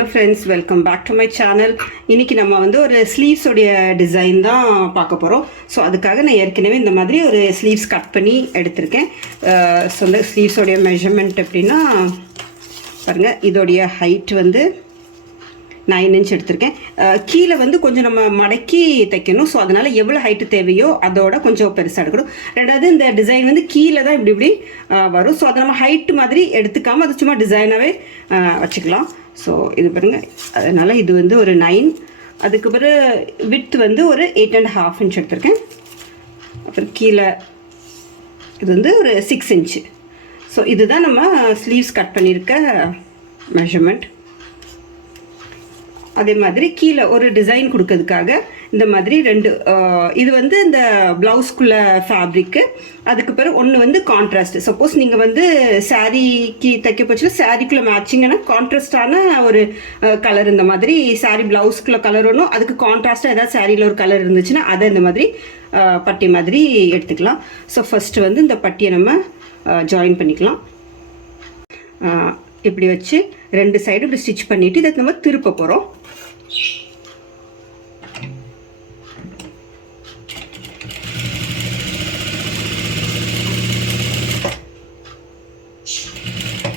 Hello friends welcome back to my channel இன்னைக்கு நம்ம வந்து ஒரு ஸ்லீவ்ஸோடைய டிசைன் தான் பார்க்க போகிறோம் ஸோ அதுக்காக நான் ஏற்கனவே இந்த மாதிரி ஒரு ஸ்லீவ்ஸ் கட் பண்ணி எடுத்திருக்கேன். ஸோ இந்த ஸ்லீவ்ஸோடைய மெஷர்மெண்ட் எப்படின்னா பாருங்கள் இதோடைய ஹைட் வந்து நைன் இன்ச் எடுத்திருக்கேன். கீழே வந்து கொஞ்சம் நம்ம மடக்கி தைக்கணும். ஸோ அதனால் எவ்வளோ ஹைட்டு தேவையோ அதோட கொஞ்சம் பெருசாக எடுக்கணும். ரெண்டாவது இந்த டிசைன் வந்து கீழே தான் இப்படி இப்படி வரும். ஸோ அதை நம்ம ஹைட் மாதிரி எடுத்துக்காமல் அது சும்மா டிசைனாகவே வச்சுக்கலாம். ஸோ இது பாருங்கள் அதனால் இது வந்து ஒரு நைன் அதுக்கு பிறகு வித் வந்து ஒரு எயிட் அண்ட் ஹாஃப் இன்ச் எடுத்திருக்கேன். அப்புறம் கீழே இது வந்து ஒரு சிக்ஸ் இன்ச்சு ஸோ இதுதான் நம்ம ஸ்லீவ்ஸ் கட் பண்ணியிருக்க மெஷர்மெண்ட் அதே மாதிரி கீழே ஒரு டிசைன் கொடுக்கறதுக்காக இந்த மாதிரி ரெண்டு இது வந்து இந்த ப்ளவுஸ்க்குள்ள ஃபேப்ரிக்கு அதுக்கு பிறகு ஒன்று வந்து கான்ட்ராஸ்ட் சப்போஸ் நீங்கள் வந்து சாரீக்கு தைக்க போச்சுன்னா சாரீக்குள்ளே மேட்சிங்கன்னா கான்ட்ராஸ்டான ஒரு கலர் இந்த மாதிரி சாரீ ப்ளவுஸ்க்குள்ளே கலர் ஒன்றும் அதுக்கு கான்ட்ராஸ்டாக ஏதாவது சாரியில் ஒரு கலர் இருந்துச்சுன்னா அதை இந்த மாதிரி பட்டி மாதிரி எடுத்துக்கலாம். ஸோ ஃபஸ்ட்டு வந்து இந்த பட்டியை நம்ம ஜாயின் பண்ணிக்கலாம். இப்படி வச்சு ரெண்டு சைடு இப்படி ஸ்டிச் பண்ணிவிட்டு இதை நம்ம திருப்ப போகிறோம்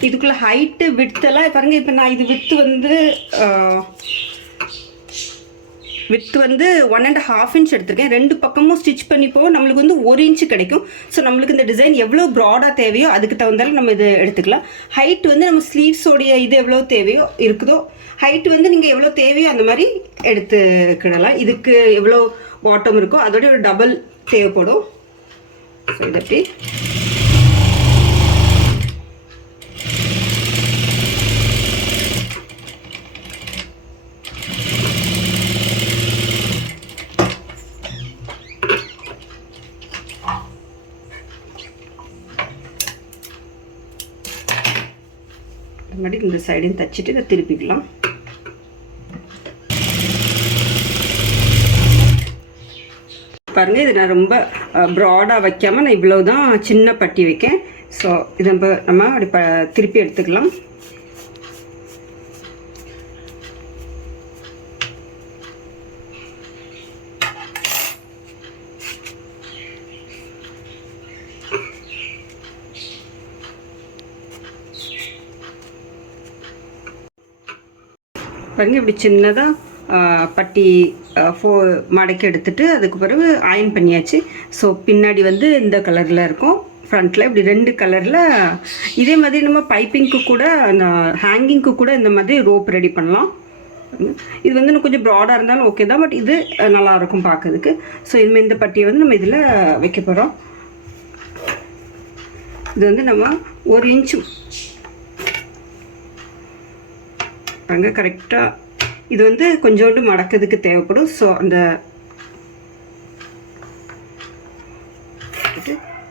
இதுக்குள்ள ஹைட்டு வித்தெல்லாம் பாருங்க இப்போ நான் இது வித்து வந்து வித்து வந்து ஒன் அண்ட் ஹாஃப் இன்ச் எடுத்திருக்கேன். ரெண்டு பக்கமும் ஸ்டிச் பண்ணிப்போ நம்மளுக்கு வந்து ஒரு இன்ச்சு கிடைக்கும். ஸோ நம்மளுக்கு இந்த டிசைன் எவ்வளோ ப்ராடாக தேவையோ அதுக்கு தகுந்தாலும் நம்ம இது எடுத்துக்கலாம். ஹைட் வந்து நம்ம ஸ்லீவ்ஸோடைய இது எவ்வளோ தேவையோ இருக்குதோ ஹைட் வந்து நீங்கள் எவ்வளோ தேவையோ அந்த மாதிரி எடுத்துக்கிடலாம். இதுக்கு எவ்வளோ பாட்டம் இருக்கோ அதோட ஒரு டபுள் தேவைப்படும். ஸோ இது எப்படி இந்த சைடையும் தைச்சிட்டு இதை திருப்பிக்கலாம். பாருங்கள் இது நான் ரொம்ப ப்ராடாக வைக்காமல் நான் இவ்வளோ தான் சின்ன பட்டி வைக்கேன். ஸோ இதை நம்ம நம்ம அப்படி ப திருப்பி எடுத்துக்கலாம். பாருங்கள் இப்படி சின்னதாக பட்டி ஃபோ மடக்கி எடுத்துட்டு அதுக்கு பிறகு அயன் பண்ணியாச்சு. ஸோ பின்னாடி வந்து இந்த கலரில் இருக்கும். ஃப்ரண்ட்டில் இப்படி ரெண்டு கலரில் இதே மாதிரி நம்ம பைப்பிங்க்கு கூட அந்த ஹேங்கிங்க்கு கூட இந்த மாதிரி ரோப் ரெடி பண்ணலாம். இது வந்து இன்னும் கொஞ்சம் ப்ராடாக இருந்தாலும் ஓகே தான் பட் இது நல்லாயிருக்கும் நல்லா இருக்கும் பார்க்கறதுக்கு ஸோ இதுமாதிரி இந்த பட்டியை வந்து நம்ம இதில் வைக்க போகிறோம் இது வந்து நம்ம ஒரு இன்ச்சு பாருங்க கரெக்டாக இது வந்து கொஞ்சோண்டு மடக்கிறதுக்கு தேவைப்படும். ஸோ அந்த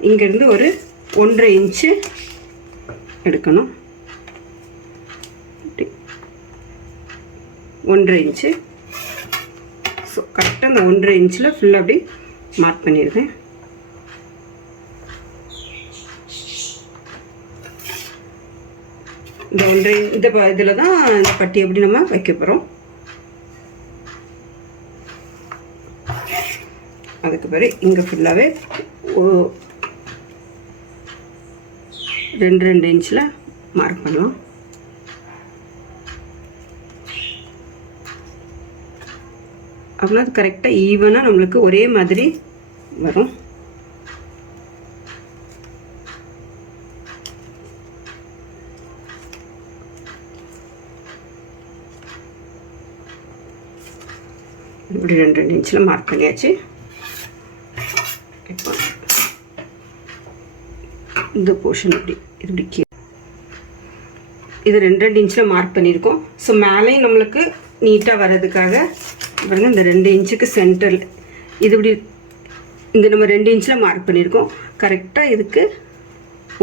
இங்கேருந்து ஒரு ஒன்றரை இன்ச்சு எடுக்கணும். ஒன்றரை இன்ச்சு. ஸோ கரெக்டாக அந்த ஒன்றரை இன்ச்சில் ஃபுல்லாக அப்படி மார்க் பண்ணிடுவேன் இந்த ஒன்றை இந்த ப இதில் தான் இந்த பட்டி எப்படி நம்ம வைக்க போகிறோம் அதுக்கு பிறகு இங்கே ஃபுல்லாகவே ரெண்டு ரெண்டு இன்ச்சில் மார்க் பண்ணலாம். அப்படின்னா அது கரெக்டாக ஈவனாக நம்மளுக்கு ஒரே மாதிரி வரும். இப்படி ரெண்டு ரெண்டு இன்ச்சில் மார்க் பண்ணியாச்சு. இப்போ இந்த போர்ஷன் இப்படி இது இப்படி கீழே. இது ரெண்டு ரெண்டு இன்ச்சில் மார்க் பண்ணியிருக்கோம். ஸோ மேலேயும் நம்மளுக்கு நீட்டாக வர்றதுக்காக பாருங்கள் இந்த ரெண்டு இன்ச்சுக்கு சென்டரில் இது இப்படி இங்கே நம்ம ரெண்டு இன்ச்சில் மார்க் பண்ணியிருக்கோம். கரெக்டாக இதுக்கு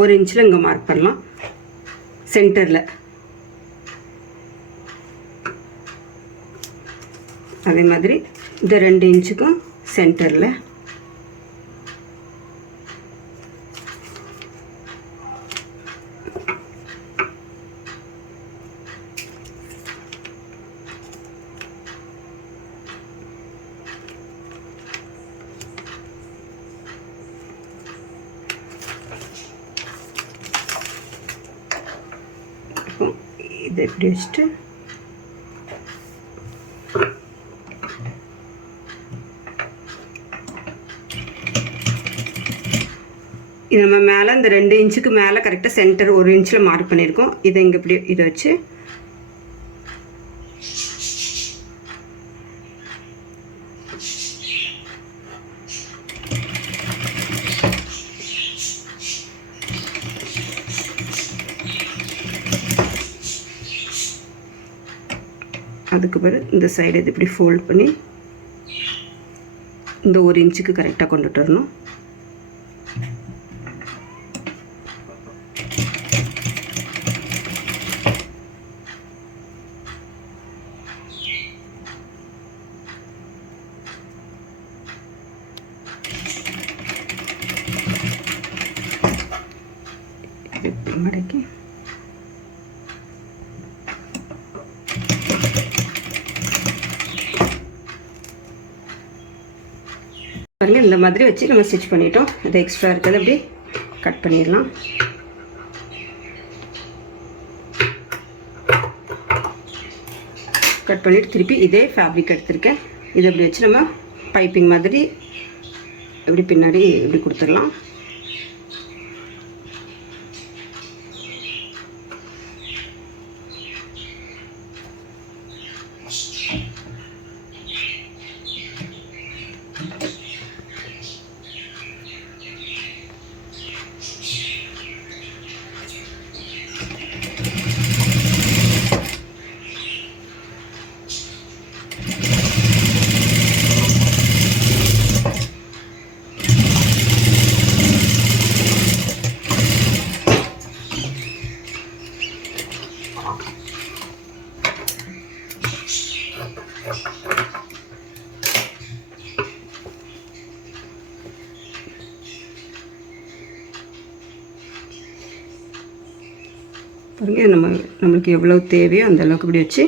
ஒரு இன்ச்சில் இங்கே மார்க் பண்ணலாம். சென்டரில் அதே மாதிரி இந்த ரெண்டு இன்ச்சுக்கும் சென்டரில் இது எப்படி வச்சுட்டு இது நம்ம மேலே இந்த ரெண்டு இன்ச்சுக்கு மேலே கரெக்டாக சென்டர் ஒரு இன்ச்சில் மார்க் பண்ணியிருக்கோம். இதை இங்கே இப்படி இதை வச்சு. அதுக்கு பிறகு இந்த சைடு இது இப்படி ஃபோல்ட் பண்ணி இந்த ஒரு இன்ச்சுக்கு கரெக்டாக கொண்டுட்டு வரணும். இப்படி மடக்கி பாருங்கள் இந்த மாதிரி வச்சு நம்ம ஸ்டிச் பண்ணிட்டோம். இது எக்ஸ்ட்ரா இருக்கிறது அப்படி கட் பண்ணிடலாம். கட் பண்ணிவிட்டு திருப்பி இதே ஃபேப்ரிக் எடுத்திருக்கேன். இதை அப்படி வச்சு நம்ம பைப்பிங் மாதிரி இப்படி பின்னாடி இப்படி கொடுத்துடலாம். பாருங்க நம்ம நம்மளுக்கு எவ்வளோ தேவையோ அந்த அளவுக்கு இப்படி வச்சு.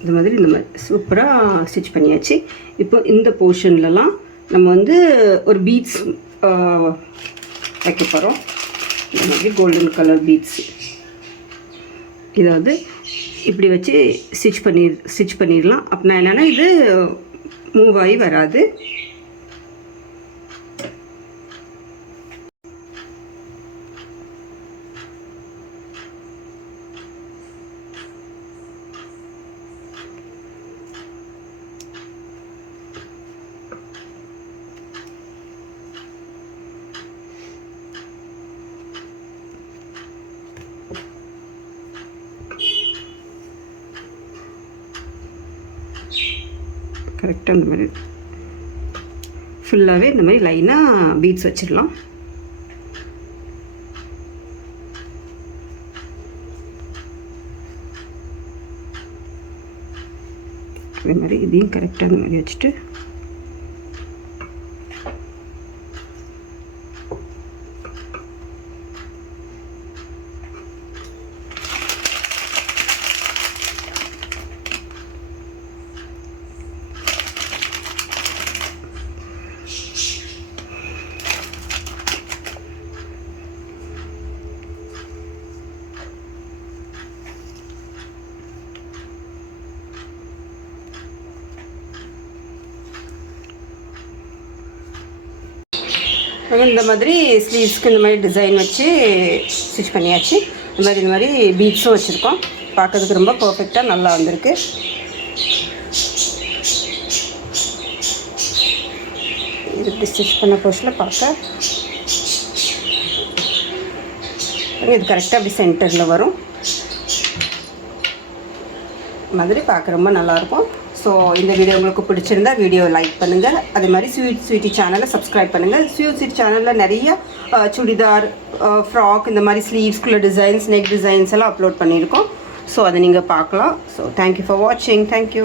இந்த மாதிரி இந்த மாதிரி சூப்பராக ஸ்டிச் பண்ணியாச்சு. இப்போ இந்த போர்ஷன்லலாம் நம்ம வந்து ஒரு பீட்ஸ் வைக்க போகிறோம் இந்த மாதிரி கோல்டன் கலர் பீட்ஸ் இதை வந்து இப்படி வச்சு ஸ்டிச் பண்ணி ஸ்டிச் பண்ணிடலாம். அப்படின்னா என்னென்னா இது மூவ் ஆகி வராது. கரெக்டாக இந்த மாதிரி. ஃபுல்லாகவே இந்த மாதிரி லைனாக பீட்ஸ் வச்சிடலாம். அதே மாதிரி இதையும் கரெக்டாக அந்த மாதிரி வச்சுட்டு இந்த மாதிரி ஸ்லீவ்ஸ்க்கு இந்த மாதிரி டிசைன் வச்சு ஸ்டிச் பண்ணியாச்சு. இந்த மாதிரி இந்த மாதிரி பீட்ஸும் வச்சுருக்கோம். பார்க்கறதுக்கு ரொம்ப பர்ஃபெக்டாக நல்லா வந்திருக்கு. இது ஸ்டிச் பண்ண போர்ஷனில் பார்க்க. இது கரெக்டாக அப்படி சென்டரில் வரும். மாதிரி பார்க்க ரொம்ப நல்லாயிருக்கும் ஸோ இந்த வீடியோ உங்களுக்கு பிடிச்சிருந்தா வீடியோ லைக் பண்ணுங்கள் அதே மாதிரி ஸ்வீட் ஸ்வீட்டி சேனலை சப்ஸ்கிரைப் பண்ணுங்கள் ஸ்வீட் ஸ்வீட் சேனலில் நிறைய சுடிதார் ஃப்ராக் இந்த மாதிரி ஸ்லீவ்ஸ்குள்ள டிசைன்ஸ் நெக் டிசைன்ஸ் எல்லாம் அப்லோட் பண்ணியிருக்கோம். ஸோ அதை நீங்கள் பார்க்கலாம். ஸோ தேங்க்யூ ஃபார் வாட்சிங் தேங்க்யூ